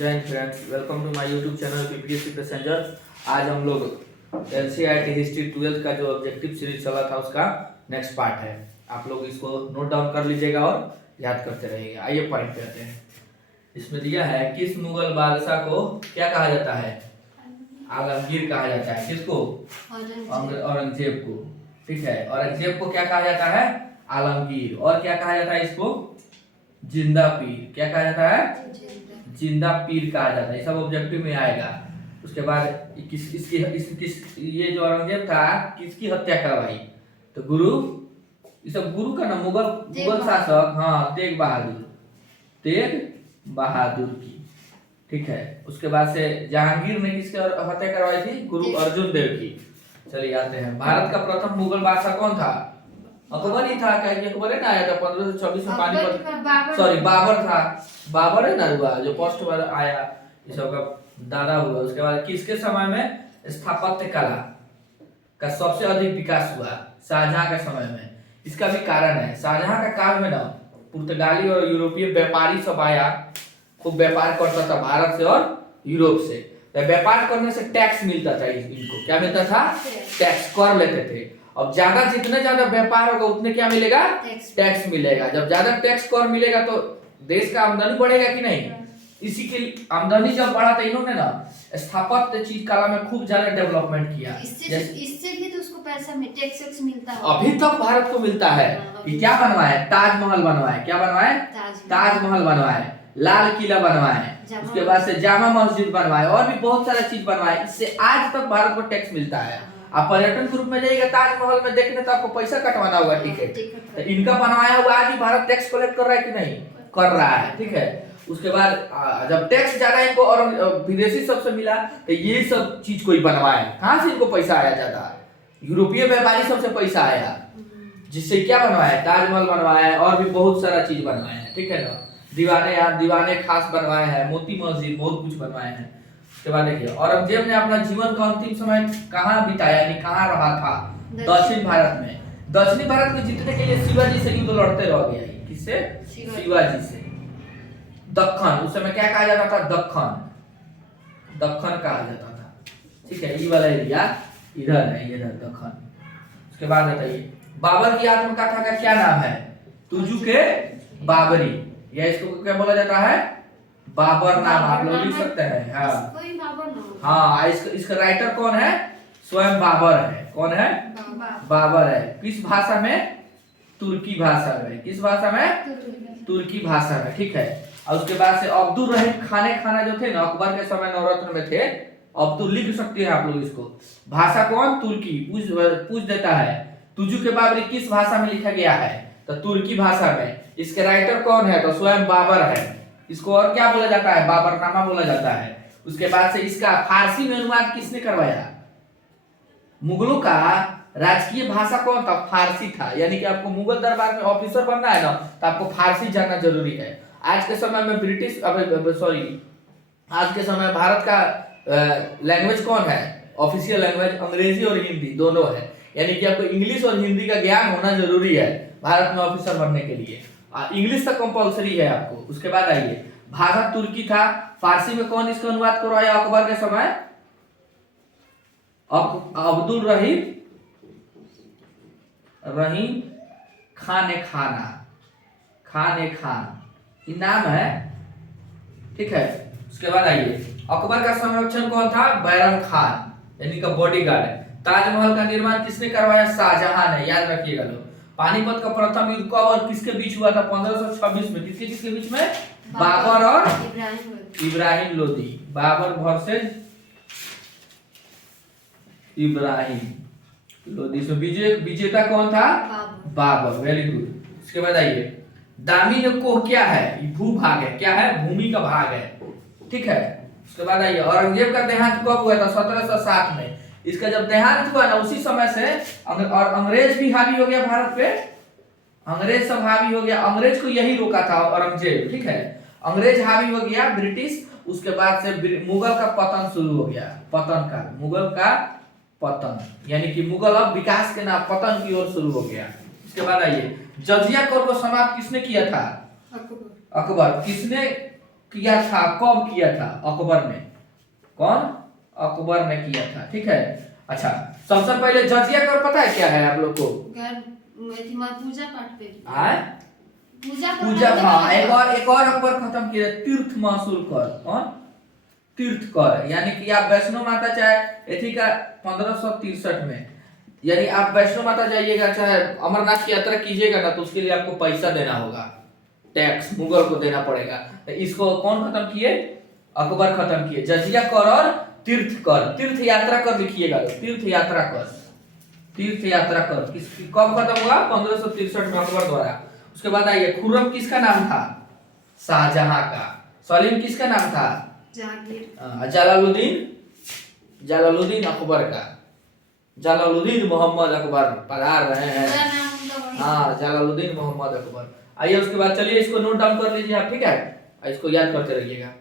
जय Hind friends, welcome to my YouTube channel PPSC passenger. आज हम लोग एनसीईआरटी हिस्ट्री 12th का जो ऑब्जेक्टिव सीरीज चला था उसका नेक्स्ट पार्ट है। आप लोग इसको नोट डाउन कर लीजिएगा और याद करते रहिएगा। आइए पॉइंट पे आते हैं। इसमें दिया है किस मुगल बादशाह को क्या कहा जाता है? आलमगीर कहा जाता है। किसको? औरंगजेब को। ठीक है, औरंगजेब को क्या कहा जाता है? आलमगीर। और क्या कहा जाता है इसको? जिंदा पीर। क्या कहा जाता है? जिंदा पीर कहा जाता है। ये सब ऑब्जेक्टिव में आएगा। उसके बाद ये जो औरंगजेब था किसकी हत्या करवाई? तो गुरु, ये सब गुरु का नाम, मुगल शासक, हाँ, तेग बहादुर की। ठीक है, उसके बाद से जहांगीर ने किसकी हत्या करवाई थी? गुरु अर्जुन देव की। चलिए आते हैं। भारत का प्रथम मुगल बादशाह कौन था? अकबर ही था। क्या अकबर है ना आया था 1524 में पानीपत। सॉरी, बाबर था। बाबर है ना हुआ जो फर्स्ट बार आया, ये सब का दादा हुआ। उसके बाद किसके समय में स्थापत्य कला का सबसे अधिक विकास हुआ? शाहजहां के समय में। इसका भी कारण है, शाहजहां का काल में ना पुर्तगाली और यूरोपीय व्यापारी सब आया, खूब व्यापार करता था भारत से और यूरोप से। तो व्यापार करने से टैक्स मिलता था इनको। क्या मिलता था? टैक्स कर लेते थे। अब ज्यादा, जितने ज्यादा व्यापार होगा उतने क्या मिलेगा? टैक्स मिलेगा। जब ज्यादा टैक्स कर मिलेगा तो देश का आमदनी बढ़ेगा कि नहीं? इसी के आमदनी जब बढ़ा तो इन्होंने ना स्थापत्य चीज कला में खूब ज्यादा डेवलपमेंट किया। इससे भी तो उसको पैसा में टैक्स मिलता है। अभी तक भारत को मिलता है। कि क्या बनवाए? ताजमहल बनवाए। क्या बनवाए? ताजमहल बनवाए, लाल किला बनवाए, उसके बाद से जामा मस्जिद बनवाए, और भी बहुत सारा चीज बनवाए। इससे आज तक भारत को टैक्स मिलता है। आप पर्यटन ग्रुप में जाइएगा ताजमहल में देखने तो आपको पैसा कटवाना होगा, टिकट। तो इनका बनवाया हुआ आज भी भारत टैक्स कलेक्ट कर रहा है कि नहीं? कर रहा है। ठीक है, उसके बाद जब टैक्स ज्यादा इनको और विदेशी सबसे मिला तो ये सब चीज कोई बनवाए। कहां से इनको पैसा आया ज्यादा? यूरोपीय व्यापारी सबसे पैसा आया, जिससे क्या बनवाया? ताजमहल बनवाया, और भी बहुत सारा चीज बनवाया है। ठीक है ना, दीवाने खास बनवाए हैं, मोती मस्जिद, बहुत कुछ बनवाए हैं। उसके बाद देखिए, औरंगजेब ने अपना जीवन का अंतिम समय कहाँ बिताया, यानी कहाँ रहा था? दक्षिण भारत में। दक्षिणी भारत में जीतने के लिए शिवाजी से युद्ध लड़ते रह गया। किससे? शिवाजी से। दक्कन, उस समय क्या कहा जाता था? दक्कन कहा जाता था। ठीक है, ये वाला एरिया इधर है, इधर दक्कन। उसके बाद बताइए, बाबर की आत्मकथा का क्या नाम है? तुजु के बाबरी, या इसको क्या बोला जाता है? बाबर नाम। आप लोग लिख सकते हैं। हाँ, इसका राइटर कौन है? स्वयं बाबर है। कौन है? बाबर है। किस भाषा में? तुर्की भाषा में। किस भाषा में? तुर्की भाषा में। ठीक है, और उसके बाद से अब्दुल रहीम खाना जो थे ना अकबर के समय नवरत्न में थे। अब तो लिख सकते हैं आप लोग इसको। भाषा कौन? तुर्की। पूछ देता है तुजु के बाबरी किस भाषा में लिखा गया है? तो तुर्की भाषा में। इसके राइटर कौन है? तो स्वयं बाबर है। इसको और क्या बोला जाता है? बाबरनामा बोला जाता है। उसके बाद से इसका फारसी में अनुवाद किसने करवाया? मुगलों का राजकीय भाषा कौन था? फारसी था। यानी कि आपको मुगल दरबार में ऑफिसर बनना है ना तो आपको फारसी जानना जरूरी है। आज के समय में आज के समय भारत का लैंग्वेज कौन है? ऑफिशियल लैंग्वेज अंग्रेजी और हिंदी दोनों है। यानी कि आपको इंग्लिश और हिंदी का ज्ञान होना जरूरी है भारत में ऑफिसर बनने के लिए। इंग्लिश तो कंपलसरी है आपको। उसके बाद आइए, भाषा तुर्की था। फारसी में कौन इसका अनुवाद करवाया अकबर के समय? अब्दुल रहीम खान ये नाम है। ठीक है, उसके बाद आइए, अकबर का संरक्षण कौन था? बैरम खान, यानी का बॉडीगार्ड। ताजमहल का निर्माण किसने करवाया? शाहजहां ने। याद रखिएगा लोग। पानीपत का प्रथम युद्ध कब और किसके बीच हुआ था? 1526 में। किसके बीच में? बाबर और इब्राहिम लोदी। बाबर वर्सेस इब्राहिम लोदी। सो विजेता कौन था? बाबर। Very good. उसके बाद आइए, दामिन कोह क्या है? भूभाग है। क्या है? भूमि का भाग है। ठीक है, उसके बाद आइए, औरंगजेब का देहांत कब हुआ था? 1707 में। इसका जब देहांत हुआ ना उसी समय से और अंग्रेज भी हावी हो गया भारत पे। अंग्रेज सब हावी हो गया। अंग्रेज को यही रोका था औरंगजेब। ठीक है, अंग्रेज हावी हो गया, ब्रिटिश। उसके बाद से मुगल का पतन शुरू हो गया। मुगल का पतन, यानी कि मुगल अब विकास के नाम पतन की ओर शुरू हो गया। उसके बाद आइए, जजिया कर को समाप्त किसने किया था? अकबर। किसने किया था, कब किया था? अकबर ने। कौन? अकबर ने किया था, ठीक है। अच्छा, सबसे पहले जजिया कर पता है क्या है आप लोग को? पूजा पाठ पे आए पूजा पूजा, हाँ। एक और अकबर खत्म किया, तीर्थ महसूल कर। कौन? तीर्थ कर, यानी कि आप वैष्णो माता चाहे एथी का 1563 में, यानी आप वैष्णो माता जाइएगा चाहे अमरनाथ की यात्रा कीजिएगा ना, तो उसके लिए आपको पैसा देना होगा, टैक्स मुगल को देना पड़ेगा। तो इसको कौन खत्म किए? अकबर खत्म किए। जजिया कर और तीर्थ कर, तीर्थ यात्रा कर लिखिएगा, तीर्थ यात्रा कर, तीर्थ यात्रा कर कब खत्म हुआ? 1563 में अकबर द्वारा। उसके बाद आइए, खुर्रम किसका नाम था? शाहजहां का। सलीम किसका नाम था? जागीर। जलालुद्दीन, जलालुद्दीन अकबर का। जलालुद्दीन मोहम्मद अकबर पधार रहे हैं। पूरा नाम उनका वही हाँ, जलालुद्दीन मोहम्मद अकबर। आइए उसके बाद चलिए इसको नोट डाउन कर लीजिए आप, ठीक है, इसको याद करते रहिएगा।